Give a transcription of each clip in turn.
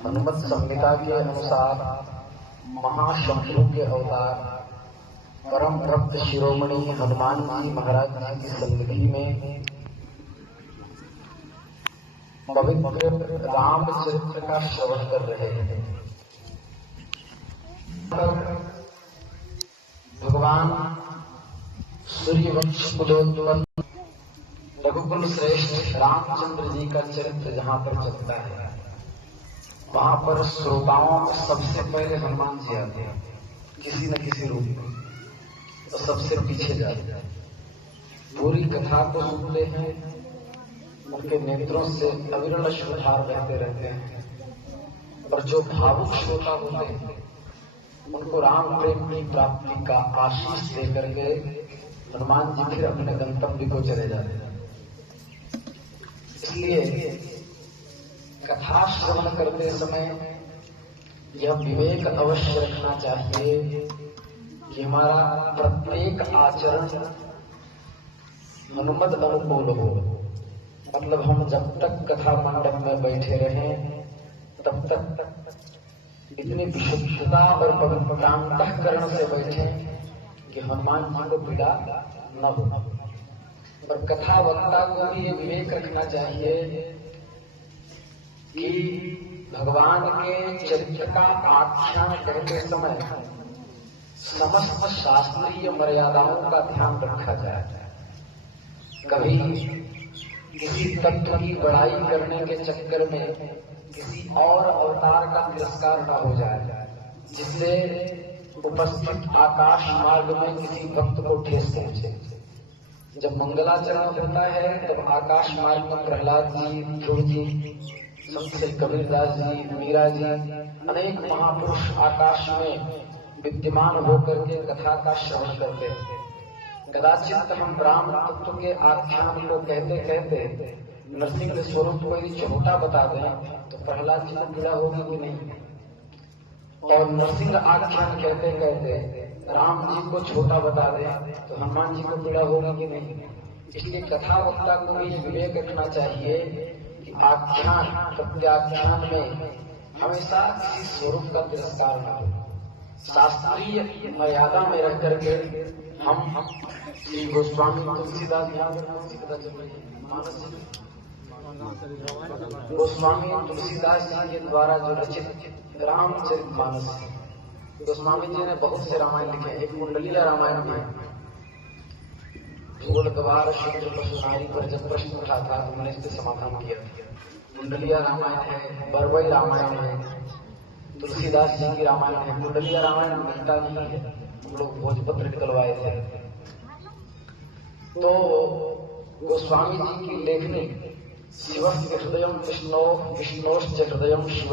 हनुमत संहिता के अनुसार महाशत्रु के अवतार परम भक्त शिरोमणि हनुमान जी महाराज जी की सन्निधि में पवित्र रामचरित्र का श्रवण कर रहे हैं। भगवान सूर्यवंश कुलोत्पन्न रघुकुल श्रेष्ठ रामचंद्र जी का चरित्र जहाँ पर चलता है, वहां पर श्रोताओं में सबसे पहले हनुमान जी आते हैं, किसी न किसी रूप में, तो सबसे पीछे जाते हैं। पूरी कथा को सुनते हैं, उनके नेत्रों से अविरल अश्रुधार बहते रहते हैं, और जो भावुक श्रोता होते हैं उनको राम प्रेम की प्राप्ति का आशीष देकर के हनुमान जी फिर अपने गंतव्य को चले जाते हैं। इसलिए कथा श्रवण करते समय यह विवेक अवश्य रखना चाहिए कि हमारा प्रत्येक आचरण हनुमत अनुकूल हो। मतलब हम जब तक कथा मंडप में बैठे रहें तब तक इतनी विशुद्धता और पवित्रांतःकरण से बैठे कि हनुमान जी को पीड़ा न हो। और कथा वक्ता को भी ये विवेक रखना चाहिए कि भगवान के चरित्र का आख्यान करते समय समस्त शास्त्रीय मर्यादाओं का ध्यान रखा जाए। कभी किसी तत्व की बड़ाई करने के चक्कर में किसी और अवतार का तिरस्कार न हो जाए, जिससे उपस्थित आकाश मार्ग में किसी भक्त को ठेस पहुंचे। जब मंगलाचरण होता है तब आकाश मार्ग में प्रहलाद जी, ध्रुव जी, संत कबीरदास जी, मीरा जी, अनेक महापुरुष आकाश में विद्यमान होकर के कथा का श्रवण करते हैं। कदाचित हम राम तत्व के आख्यान को कहते कहते नरसिंह स्वरूप को यदि छोटा बता दें तो प्रहलाद जी को पीड़ा होगी कि नहीं, और नरसिंह आख्यान कहते कहते राम जी को छोटा बता दें तो हनुमान जी को पीड़ा होगी कि नहीं। इसलिए कथा वक्ता को भी विवेक रखना चाहिए कि आख्यान प्रत्याख्यान में हमेशा किसी स्वरूप का तिरस्कार न हो। शास्त्रीय मर्यादा में रह करके हम श्री गोस्वामी तुलसीदास गोस्वामी तुलसीदास जी के द्वारा जो रचित रामचरितमानस, गोस्वामी जी ने बहुत से रामायण लिखे। एक कुंडलीला रामायण भी है। द्वार शुद्ध पशुनारी पर जब प्रश्न उठा था तो मैंने इससे समाधान किया। कुंडलिया रामायण है, बरबई रामायण है, तुलसीदास जी की रामायण है। कुंडलिया रामायण मिलता नहीं है, हम लोग भोजपत्र निकलवाए थे। तो गोस्वामी जी की लेखनी शिव हृदय विष्णु विष्णोश्च हृदय शिव,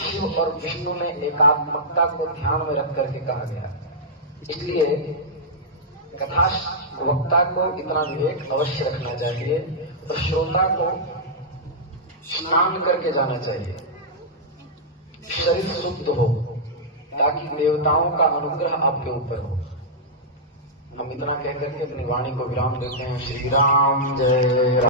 शिव और विष्णु में एकात्मकता को ध्यान में रख करके कहा गया। इसलिए कथा वक्ता को इतना विवेक अवश्य रखना चाहिए और श्रोता को स्नान करके जाना चाहिए, शरीर शुद्ध हो, ताकि देवताओं का अनुग्रह आपके ऊपर हो। हम इतना कहकर के अपनी वाणी को विराम देते हैं। श्री राम जय राम।